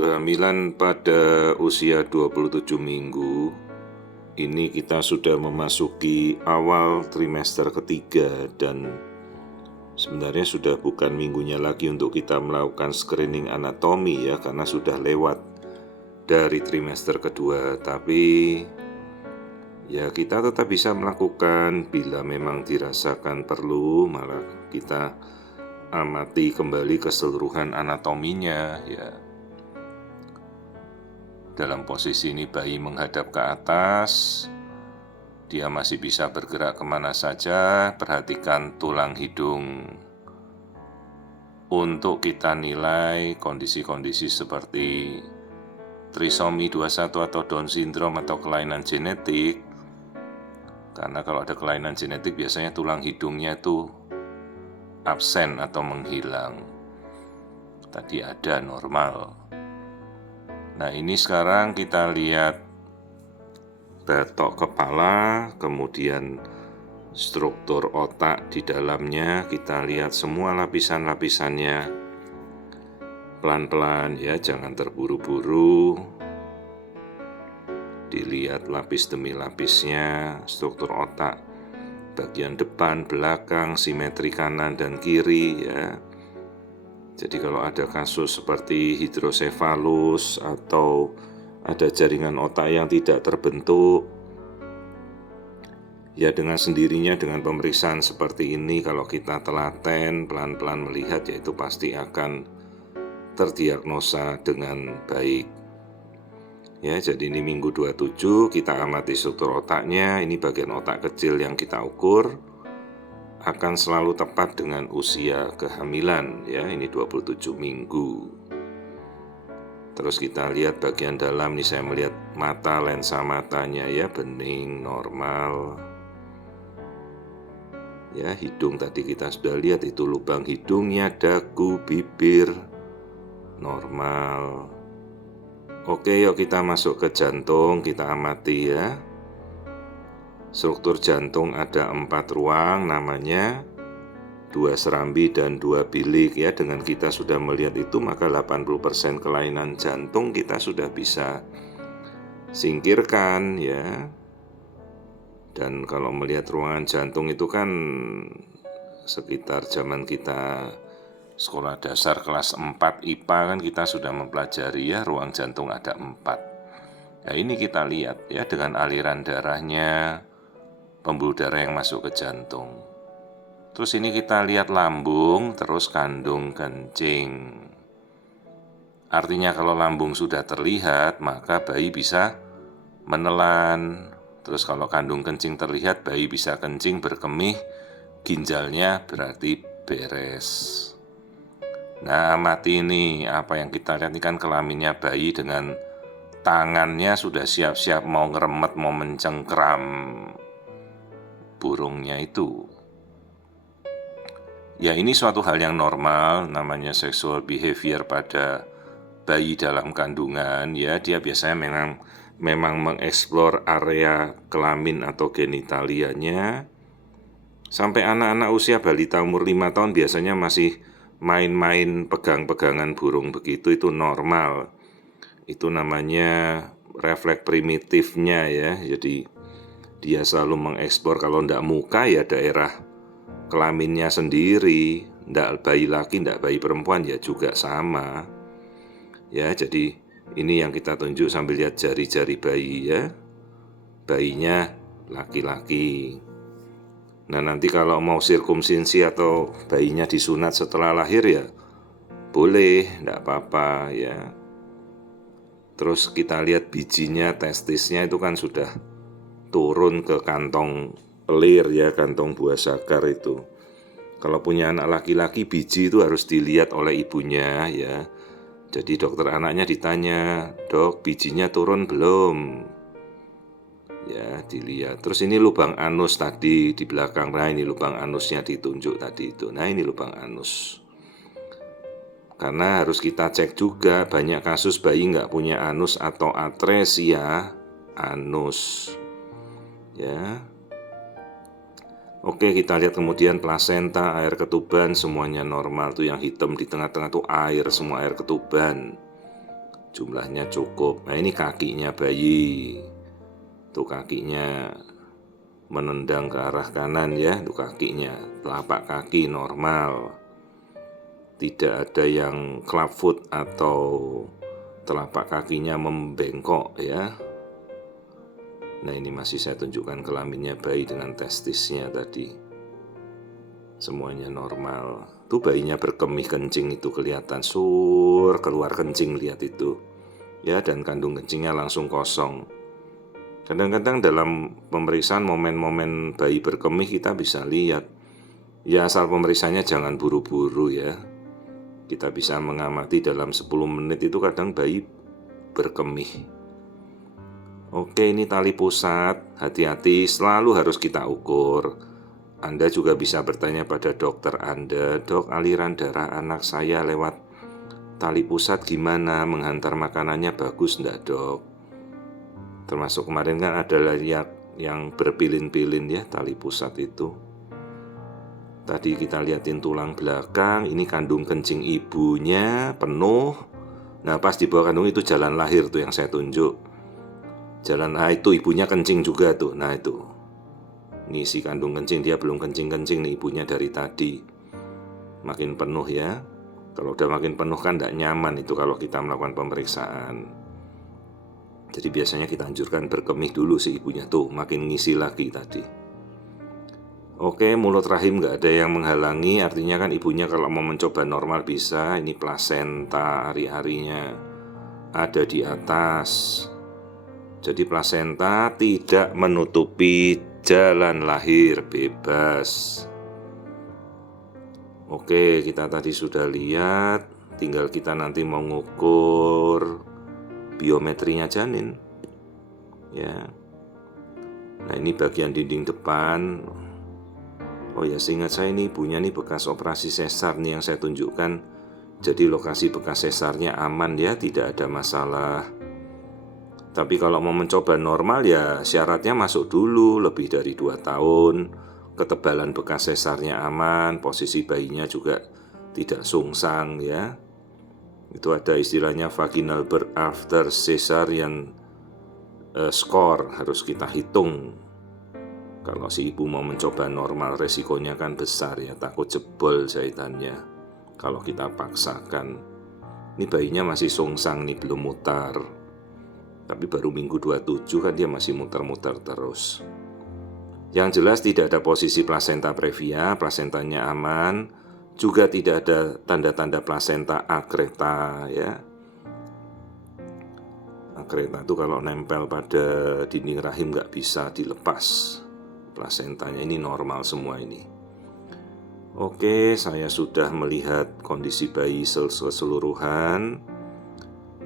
Kehamilan pada usia 27 minggu, ini kita sudah memasuki awal trimester ketiga dan sebenarnya sudah bukan minggunya lagi untuk kita melakukan screening anatomi ya, karena sudah lewat dari trimester kedua. Tapi ya kita tetap bisa melakukan bila memang dirasakan perlu, malah kita amati kembali keseluruhan anatominya ya. Dalam posisi ini bayi menghadap ke atas, dia masih bisa bergerak kemana saja. Perhatikan tulang hidung. Untuk kita nilai kondisi-kondisi seperti trisomi 21 atau Down syndrome atau kelainan genetik. Karena kalau ada kelainan genetik biasanya tulang hidungnya itu absen atau menghilang. Tadi ada normal. Nah, ini sekarang kita lihat batok kepala, kemudian struktur otak di dalamnya, kita lihat semua lapisan-lapisannya. Pelan-pelan ya, jangan terburu-buru. Dilihat lapis demi lapisnya, struktur otak, bagian depan, belakang, simetri kanan dan kiri ya. Jadi kalau ada kasus seperti hidrosefalus atau ada jaringan otak yang tidak terbentuk, ya dengan sendirinya dengan pemeriksaan seperti ini kalau kita telaten pelan-pelan melihat ya itu pasti akan terdiagnosa dengan baik. Ya, jadi ini minggu 27 kita amati struktur otaknya, ini bagian otak kecil yang kita ukur. Akan selalu tepat dengan usia kehamilan ya, ini 27 minggu. Terus kita lihat bagian dalam, nih saya melihat mata, lensa matanya ya bening, normal. Ya, hidung tadi kita sudah lihat itu lubang hidungnya, dagu, bibir normal. Oke, yuk kita masuk ke jantung, kita amati ya. Struktur jantung ada 4 ruang, namanya 2 serambi dan 2 bilik ya. Dengan kita sudah melihat itu, maka 80% kelainan jantung kita sudah bisa singkirkan ya. Dan kalau melihat ruangan jantung itu kan sekitar zaman kita sekolah dasar kelas 4 IPA kan kita sudah mempelajari ya, ruang jantung ada 4. Ya, ini kita lihat ya dengan aliran darahnya, pembuluh darah yang masuk ke jantung. Terus ini kita lihat lambung, terus kandung kencing. Artinya kalau lambung sudah terlihat, maka bayi bisa menelan. Terus kalau kandung kencing terlihat, bayi bisa kencing berkemih, ginjalnya berarti beres. Nah, mati ini apa yang kita lihat ini kan kelaminnya bayi dengan tangannya sudah siap-siap mau ngeremet, mau mencengkram burungnya itu. Ya, ini suatu hal yang normal, namanya sexual behavior pada bayi dalam kandungan ya. Dia biasanya memang mengeksplor area kelamin atau genitalianya. Sampai anak-anak usia balita umur 5 tahun biasanya masih main-main pegang-pegangan burung begitu, itu normal. Itu namanya refleks primitifnya ya. Jadi dia selalu mengeksplor, kalau ndak muka ya daerah kelaminnya sendiri, ndak bayi laki, ndak bayi perempuan ya juga sama. Ya, jadi ini yang kita tunjuk sambil lihat jari-jari bayi ya. Bayinya laki-laki. Nah, nanti kalau mau sirkumsisi atau bayinya disunat setelah lahir ya boleh, ndak apa-apa ya. Terus kita lihat bijinya, testisnya itu kan sudah turun ke kantong pelir ya, kantong buah sakar itu. Kalau punya anak laki-laki, biji itu harus dilihat oleh ibunya ya. Jadi dokter anaknya ditanya, "Dok, bijinya turun belum?" Ya, dilihat. Terus ini lubang anus tadi di belakang. Nah, ini lubang anusnya ditunjuk tadi itu. Nah, ini lubang anus. Karena harus kita cek juga, banyak kasus bayi nggak punya anus atau atresia anus. Ya. Oke, kita lihat kemudian plasenta, air ketuban semuanya normal. Tuh yang hitam di tengah-tengah tuh air, semua air ketuban. jumlahnya cukup. Nah ini kakinya bayi, tuh kakinya menendang ke arah kanan ya, tuh kakinya, telapak kaki normal, tidak ada yang clubfoot atau telapak kakinya membengkok ya. Nah ini masih saya tunjukkan kelaminnya bayi dengan testisnya tadi, semuanya normal. Tuh bayinya berkemih kencing, itu kelihatan keluar kencing, lihat itu ya, dan kandung kencingnya langsung kosong. Kadang-kadang dalam pemeriksaan momen-momen bayi berkemih kita bisa lihat ya, asal pemeriksaannya jangan buru-buru ya. Kita bisa mengamati dalam 10 menit itu kadang bayi berkemih. Oke, ini tali pusat, hati-hati, selalu harus kita ukur. Anda juga bisa bertanya pada dokter Anda, "Dok, aliran darah anak saya lewat tali pusat gimana? Menghantar makanannya bagus enggak, Dok?" Termasuk kemarin kan ada yang berpilin-pilin ya, tali pusat itu. Tadi kita liatin tulang belakang, ini kandung kencing ibunya penuh. Nah pas di bawah kandung itu jalan lahir tuh yang saya tunjuk. Itu ibunya kencing juga tuh, nah itu. Ngisi kandung kencing, dia belum kencing-kencing nih ibunya dari tadi. Makin penuh ya. Kalau udah makin penuh kan tidak nyaman itu kalau kita melakukan pemeriksaan. Jadi biasanya kita anjurkan berkemih dulu si ibunya tuh, makin ngisi lagi tadi. Oke, mulut rahim nggak ada yang menghalangi, artinya kan ibunya kalau mau mencoba normal bisa. Ini plasenta hari-harinya ada di atas. Jadi plasenta tidak menutupi jalan lahir, bebas. Oke, kita tadi sudah lihat, tinggal kita nanti mengukur biometrinya janin ya. Nah ini bagian dinding depan. Oh ya, seingat saya ini ibunya nih bekas operasi sesar nih yang saya tunjukkan. Jadi lokasi bekas sesarnya aman ya, tidak ada masalah. Tapi kalau mau mencoba normal ya syaratnya masuk dulu lebih dari 2 tahun. Ketebalan bekas sesarnya aman, posisi bayinya juga tidak sungsang ya. Itu ada istilahnya vaginal birth after cesarean score, harus kita hitung. Kalau si ibu mau mencoba normal resikonya kan besar ya, takut jebol jahitannya kalau kita paksakan. Ini bayinya masih sungsang nih, belum mutar. Tapi baru minggu 27 kan dia masih muter-muter terus. Yang jelas tidak ada posisi plasenta previa, plasentanya aman. Juga tidak ada tanda-tanda plasenta akreta ya. Akreta itu kalau nempel pada dinding rahim nggak bisa dilepas. Plasentanya ini normal semua ini. Oke, saya sudah melihat kondisi bayi keseluruhan.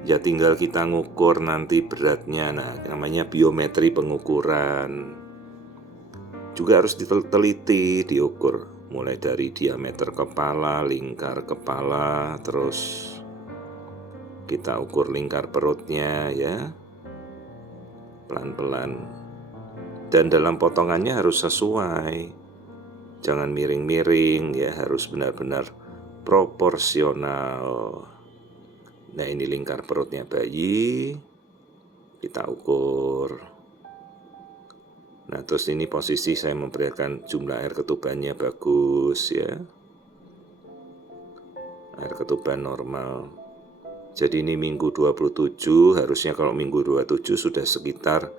Ya tinggal kita ngukur nanti beratnya. Nah namanya biometri pengukuran. Juga harus diteliti, diukur. Mulai dari diameter kepala, lingkar kepala, terus kita ukur lingkar perutnya ya. Pelan-pelan. Dan dalam potongannya harus sesuai. Jangan miring-miring ya, harus benar-benar proporsional. Nah ini lingkar perutnya bayi, kita ukur. Nah terus ini posisi saya memperlihatkan jumlah air ketubannya bagus ya. Air ketuban normal. Jadi ini minggu 27, harusnya kalau minggu 27 sudah sekitar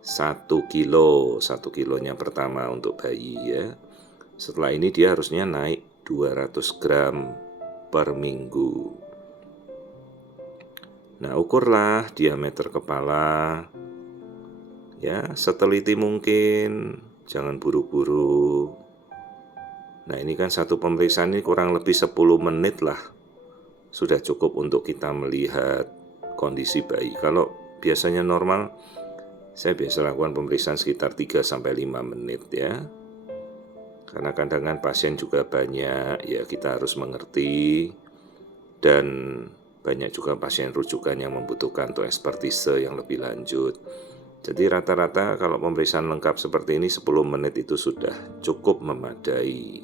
1 kilo. 1 kilonya pertama untuk bayi ya. Setelah ini dia harusnya naik 200 gram per minggu. Nah ukurlah diameter kepala ya, seteliti mungkin, jangan buru-buru. Nah ini kan satu pemeriksaan ini kurang lebih 10 menit lah, sudah cukup untuk kita melihat kondisi bayi. Kalau biasanya normal, saya biasa lakukan pemeriksaan sekitar 3-5 menit ya. Karena kadang-kadang pasien juga banyak ya, kita harus mengerti. Dan banyak juga pasien rujukan yang membutuhkan untuk ekspertise yang lebih lanjut. Jadi rata-rata kalau pemeriksaan lengkap seperti ini 10 menit itu sudah cukup memadai.